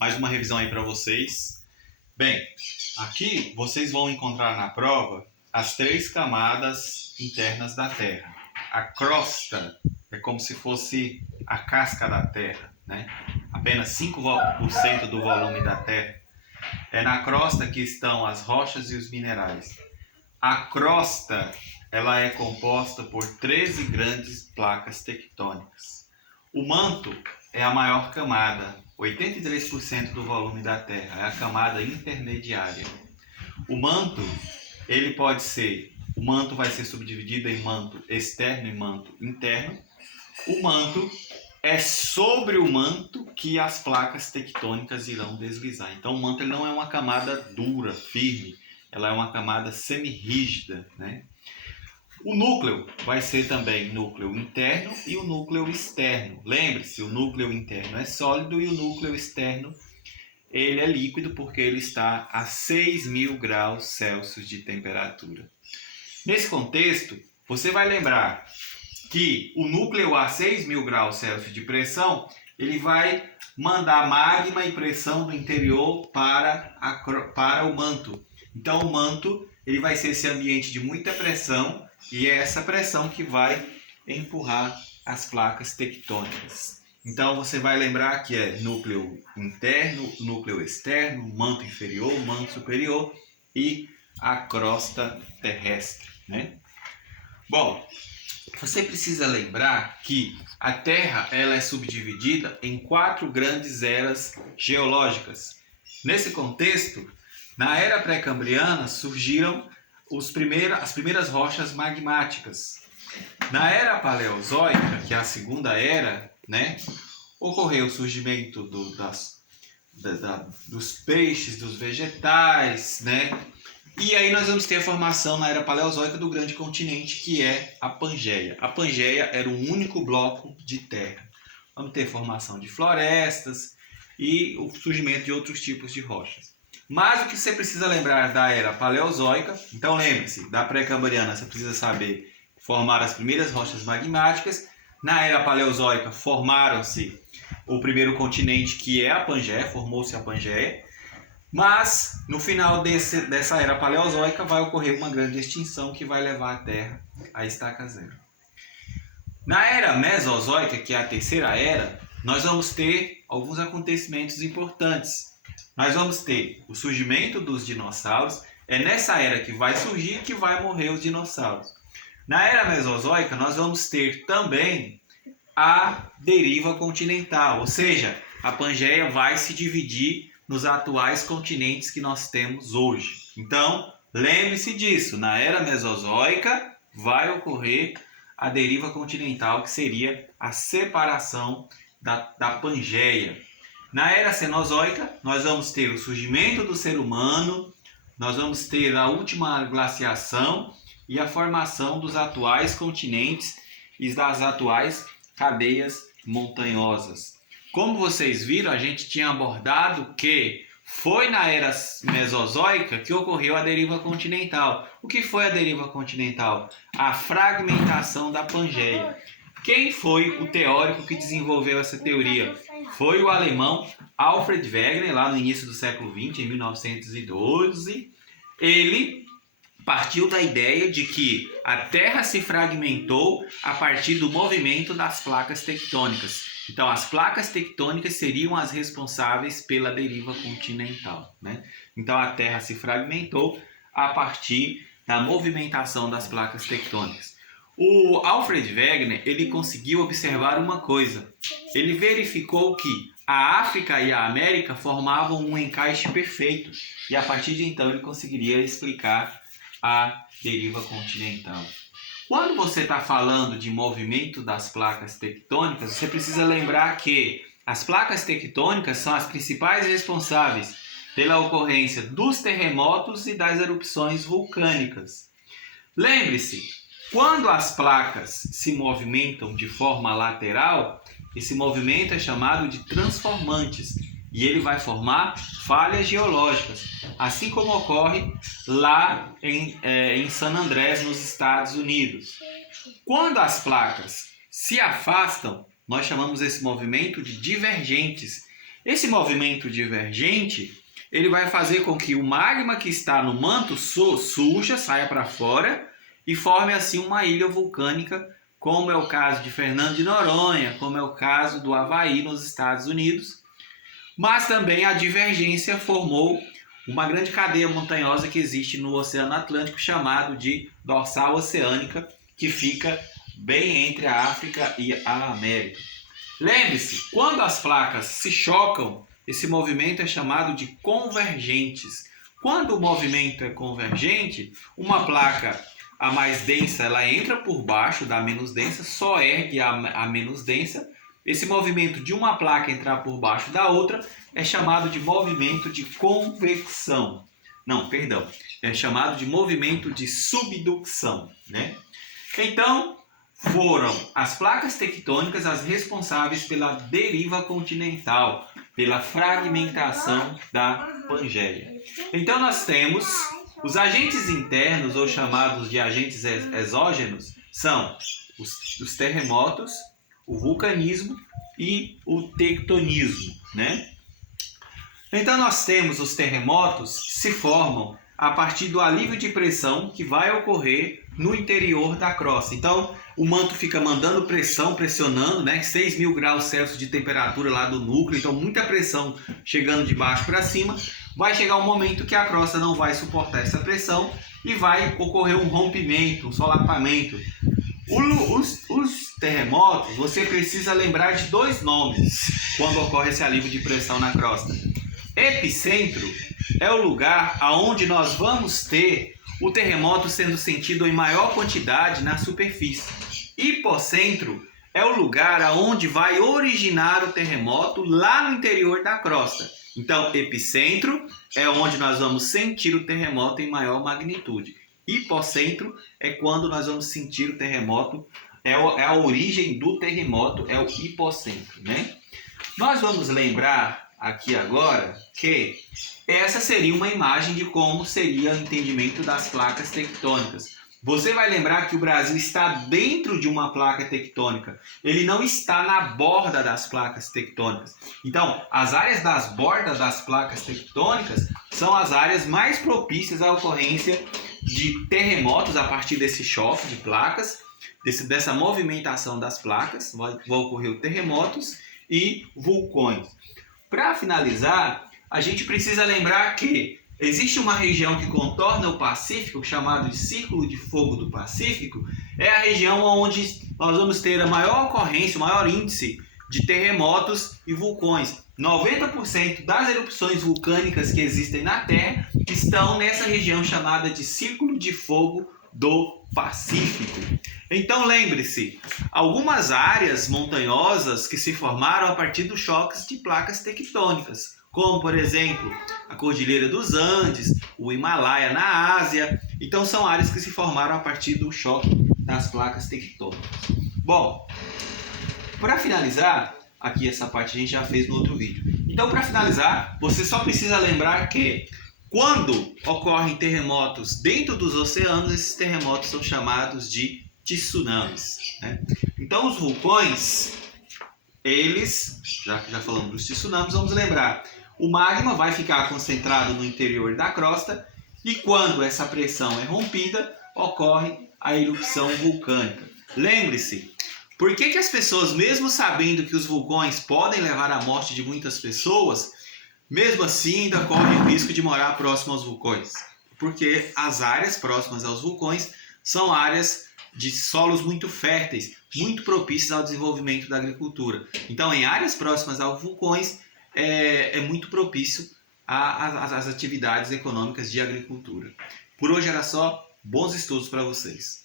mais uma revisão aí para vocês. Bem, aqui vocês vão encontrar na prova as 3 camadas internas da Terra. A crosta é como se fosse a casca da Terra, né? Apenas 5% do volume da Terra. É na crosta que estão as rochas e os minerais. A crosta, ela é composta por 13 grandes placas tectônicas. O manto é a maior camada, 83% do volume da Terra, é a camada intermediária. O manto vai ser subdividido em manto externo e manto interno. O manto é sobre o manto que as placas tectônicas irão deslizar. Então o manto ele não é uma camada dura, firme, ela é uma camada semi-rígida, né? O núcleo vai ser também núcleo interno e o núcleo externo. Lembre-se, o núcleo interno é sólido e o núcleo externo ele é líquido porque ele está a 6.000 graus Celsius de temperatura. Nesse contexto, você vai lembrar que o núcleo a 6.000 graus Celsius de pressão, ele vai mandar magma e pressão do interior para o manto. Então o manto ele vai ser esse ambiente de muita pressão e é essa pressão que vai empurrar as placas tectônicas. Então você vai lembrar que é núcleo interno, núcleo externo, manto inferior, manto superior e a crosta terrestre, né? Bom, você precisa lembrar que a Terra ela é subdividida em 4 grandes eras geológicas. Nesse contexto, na era pré-cambriana surgiram as primeiras rochas magmáticas. Na era paleozoica, que é a segunda era, né, ocorreu o surgimento dos peixes, dos vegetais, né? E aí nós vamos ter a formação na era paleozoica do grande continente, que é a Pangeia. A Pangeia era um único bloco de terra. Vamos ter formação de florestas e o surgimento de outros tipos de rochas. Mas o que você precisa lembrar da era paleozoica, então lembre-se, da pré-cambriana você precisa saber formar as primeiras rochas magmáticas. Na era paleozoica formaram-se o primeiro continente, que é a Pangeia, formou-se a Pangeia. Mas no final dessa era paleozoica vai ocorrer uma grande extinção que vai levar a Terra à estaca zero. Na era mesozoica, que é a terceira era, nós vamos ter alguns acontecimentos importantes. Nós vamos ter o surgimento dos dinossauros. É nessa era que vai surgir e que vai morrer os dinossauros. Na era mesozoica, nós vamos ter também a deriva continental, ou seja, a Pangeia vai se dividir nos atuais continentes que nós temos hoje. Então, lembre-se disso, na era mesozoica vai ocorrer a deriva continental, que seria a separação da Pangeia. Na era cenozoica, nós vamos ter o surgimento do ser humano, nós vamos ter a última glaciação e a formação dos atuais continentes e das atuais cadeias montanhosas. Como vocês viram, a gente tinha abordado que foi na era mesozoica que ocorreu a deriva continental. O que foi a deriva continental? A fragmentação da Pangeia. Quem foi o teórico que desenvolveu essa teoria? Foi o alemão Alfred Wegener, lá no início do século XX, em 1912. Ele partiu da ideia de que a Terra se fragmentou a partir do movimento das placas tectônicas. Então, as placas tectônicas seriam as responsáveis pela deriva continental, né? Então, a Terra se fragmentou a partir da movimentação das placas tectônicas. O Alfred Wegener, ele conseguiu observar uma coisa. Ele verificou que a África e a América formavam um encaixe perfeito. E a partir de então, ele conseguiria explicar a deriva continental. Quando você está falando de movimento das placas tectônicas, você precisa lembrar que as placas tectônicas são as principais responsáveis pela ocorrência dos terremotos e das erupções vulcânicas. Lembre-se, quando as placas se movimentam de forma lateral, esse movimento é chamado de transformantes e ele vai formar falhas geológicas, assim como ocorre lá em San Andrés, nos Estados Unidos. Quando as placas se afastam, nós chamamos esse movimento de divergentes Esse movimento divergente, ele vai fazer com que o magma que está no manto surja, saia para fora e forme assim uma ilha vulcânica, como é o caso de Fernando de Noronha, como é o caso do Havaí nos Estados Unidos. Mas também a divergência formou uma grande cadeia montanhosa que existe no Oceano Atlântico, chamado de dorsal oceânica, que fica bem entre a África e a América. Lembre-se, quando as placas se chocam, esse movimento é chamado de convergentes. Quando o movimento é convergente, uma placa, a mais densa, ela entra por baixo da menos densa, só ergue a menos densa. Esse movimento de uma placa entrar por baixo da outra é chamado de movimento de convecção. Não, perdão, é chamado de movimento de subducção, né? Então, foram as placas tectônicas as responsáveis pela deriva continental, pela fragmentação da Pangeia. Então nós temos os agentes internos, ou chamados de agentes exógenos, são os terremotos, o vulcanismo e o tectonismo, né? Então nós temos os terremotos que se formam a partir do alívio de pressão que vai ocorrer no interior da crosta. Então, o manto fica mandando pressão, pressionando, né? 6.000 graus Celsius de temperatura lá do núcleo, então muita pressão chegando de baixo para cima. Vai chegar um momento que a crosta não vai suportar essa pressão e vai ocorrer um rompimento, um solapamento. Os terremotos, você precisa lembrar de dois nomes quando ocorre esse alívio de pressão na crosta. Epicentro é o lugar aonde nós vamos ter o terremoto sendo sentido em maior quantidade na superfície. Hipocentro é o lugar aonde vai originar o terremoto lá no interior da crosta. Então, epicentro é onde nós vamos sentir o terremoto em maior magnitude. Hipocentro é quando nós vamos sentir o terremoto, é a origem do terremoto, é o hipocentro, né? Nós vamos lembrar aqui agora que essa seria uma imagem de como seria o entendimento das placas tectônicas. Você vai lembrar que o Brasil está dentro de uma placa tectônica. Ele não está na borda das placas tectônicas. Então, as áreas das bordas das placas tectônicas são as áreas mais propícias à ocorrência de terremotos a partir desse choque de placas, dessa movimentação das placas. Vão ocorrer terremotos e vulcões. Para finalizar, a gente precisa lembrar que existe uma região que contorna o Pacífico, chamada de Círculo de Fogo do Pacífico. É a região onde nós vamos ter a maior ocorrência, o maior índice de terremotos e vulcões. 90% das erupções vulcânicas que existem na Terra estão nessa região chamada de Círculo de Fogo do Pacífico. Então lembre-se, algumas áreas montanhosas que se formaram a partir dos choques de placas tectônicas, como por exemplo a Cordilheira dos Andes, o Himalaia na Ásia. Então são áreas que se formaram a partir do choque das placas tectônicas. Bom, para finalizar, aqui essa parte a gente já fez no outro vídeo. Então para finalizar, você só precisa lembrar que quando ocorrem terremotos dentro dos oceanos, esses terremotos são chamados de tsunamis, né? Então os vulcões, eles, já falamos dos tsunamis, vamos lembrar, o magma vai ficar concentrado no interior da crosta e quando essa pressão é rompida, ocorre a erupção vulcânica. Lembre-se, por que as pessoas, mesmo sabendo que os vulcões podem levar à morte de muitas pessoas, mesmo assim ainda correm o risco de morar próximo aos vulcões? Porque as áreas próximas aos vulcões são áreas de solos muito férteis, muito propícios ao desenvolvimento da agricultura. Então, em áreas próximas aos vulcões, é muito propício às atividades econômicas de agricultura. Por hoje era só. Bons estudos para vocês.